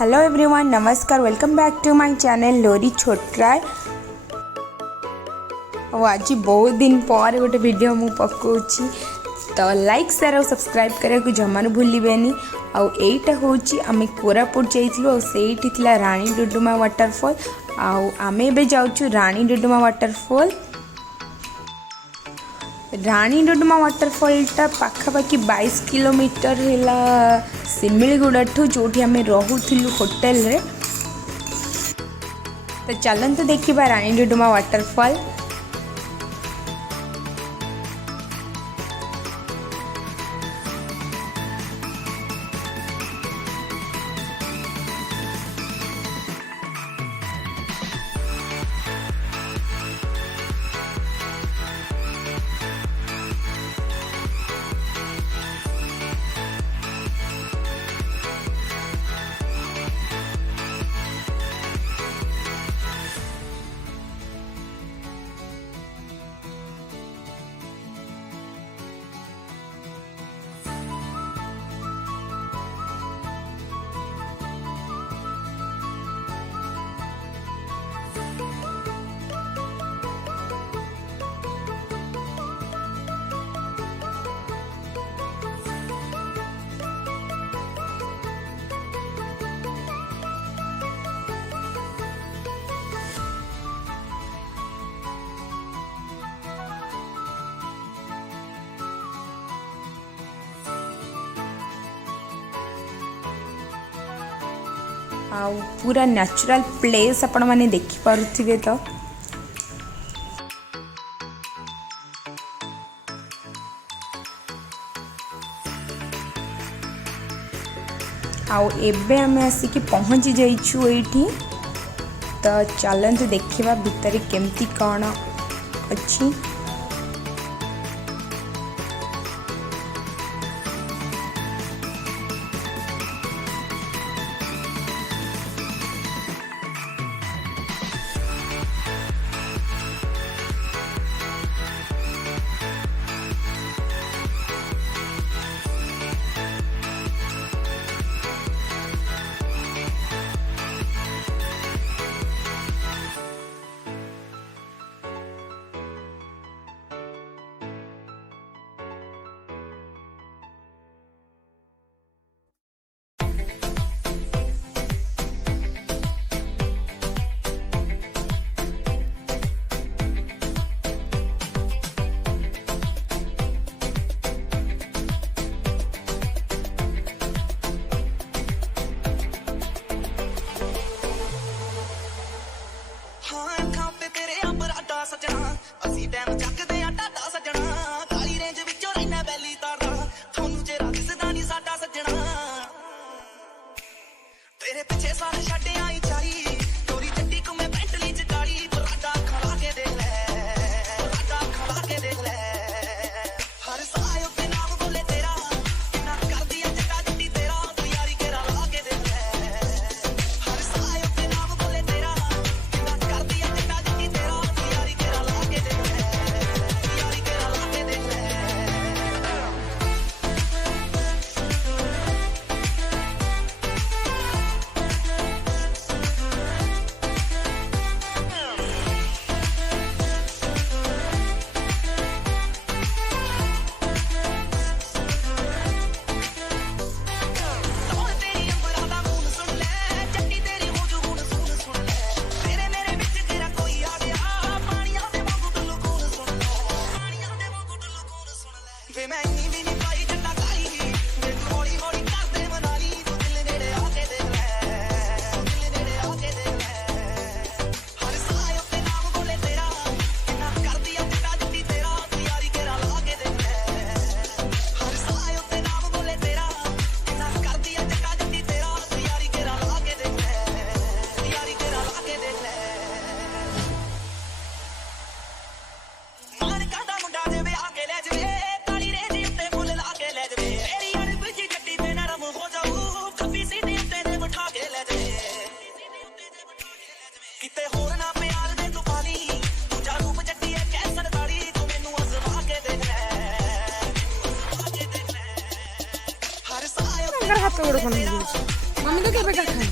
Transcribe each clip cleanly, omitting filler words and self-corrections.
Hello everyone, नमस्कार। Welcome back to my channel Lori Chhotray. और आज बहुत दिन पर गोटे वीडियो मु पकाउछि, तो लाइक शेयर और सब्सक्राइब करे को जमा भूलिबेनी। आईटा हूँ आम कोरापुट जाइलु, सेठी थिला रानी डुडुमा वाटरफॉल। आमे एबे जाउछु रानी डुडुमा वाटरफॉल। रानी डुडुमा वाटरफॉलटा पाखापाखि 22 किलोमीटर है सिमिलीगुड़ा ठू, जो आम रोलु होटेल रे। तो चलते देखा रानी डुडुमा वाटरफॉल। पूरा नेचुरल प्लेस आपण माने देखि पारुथिबे। तो एबे आमे आसिकी पहुँची जाइछु एठी। तो चलते देखिबा भितर केमती कौन अच्छी। हाथ में मम्मी तो केबे का खाई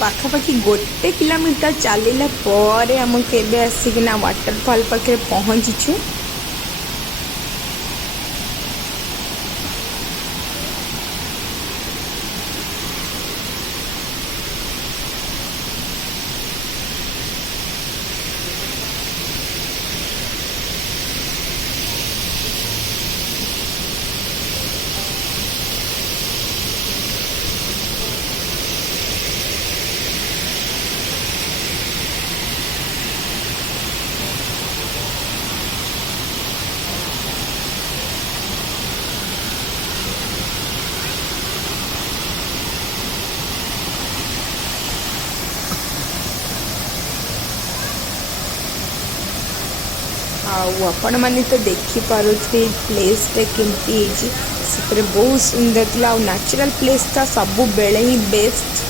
पाखापाखि 1 किलोमीटर चलला आमको एबे आसिकिना वाटरफॉल पाखे पहुँचीचु। आपण मैंने तो देखिपे प्लेस केमती बहुत सुंदर थी। नेचुरल प्लेस था सब बेले ही बेस्ट।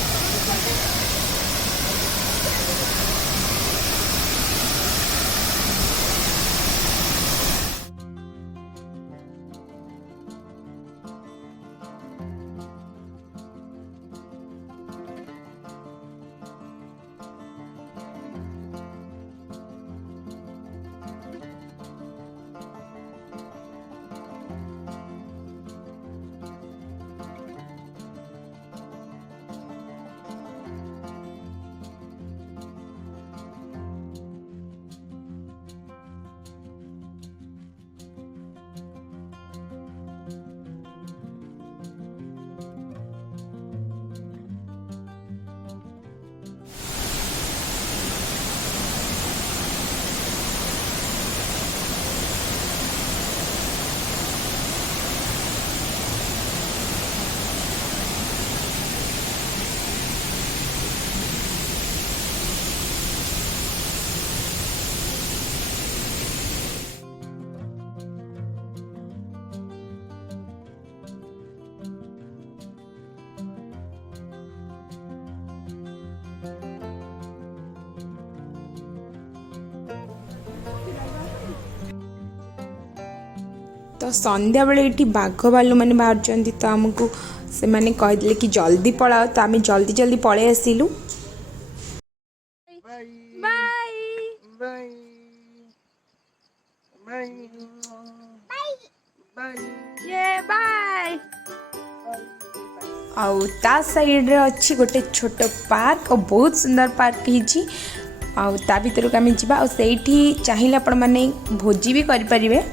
तो संध्या बेले ये बाघ भालू मैंने बाहर तो आमको से मैंने कहदे कि जल्दी पलाओ तो आम जल्दी जल्दी पलि आसिलु। आउ ता साइड रे अच्छी गोटे छोट पार्क और बहुत सुंदर पार्क हिची। आउ ता भीतर को आम जा और सेठी चाहिए आपण मैंने भोजी भी करि परिबे।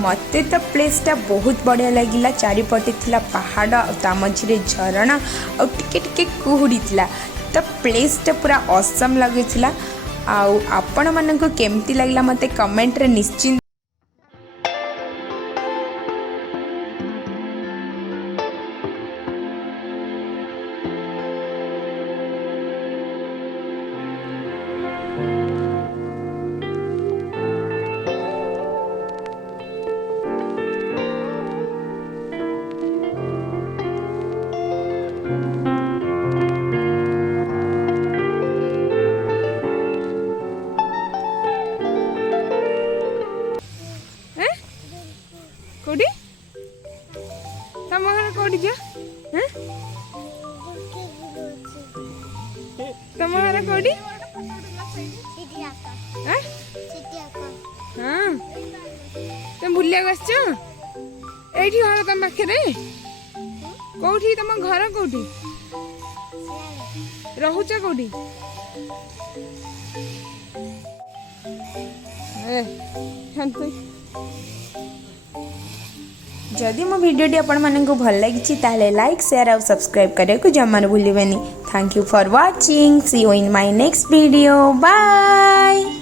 मते तो प्लेसटा बहुत बढ़िया लगिला। चारिपटे थिला पहाड़ ता मझे झरणा आ टिके टिके कुहुड़ी थिला। तो प्लेसटा पूरा ऑसम लगुला। आपण मानक केमती लगला मते कमेंट रे निश्चिंत कोडी तम घर कोडी जा हैं तम घर कोडी हैं हां तुम भूलिया गछ एठी घर तम पाखरे कोठी तम घर कोठी रहूच कोठी ए शांत जदि मो भिडियोटी आपण मानक भल लगी ताले लाइक शेयर और सब्सक्राइब करे को जमा भूलिबेनी। Thank you for watching. See you in my next video. Bye.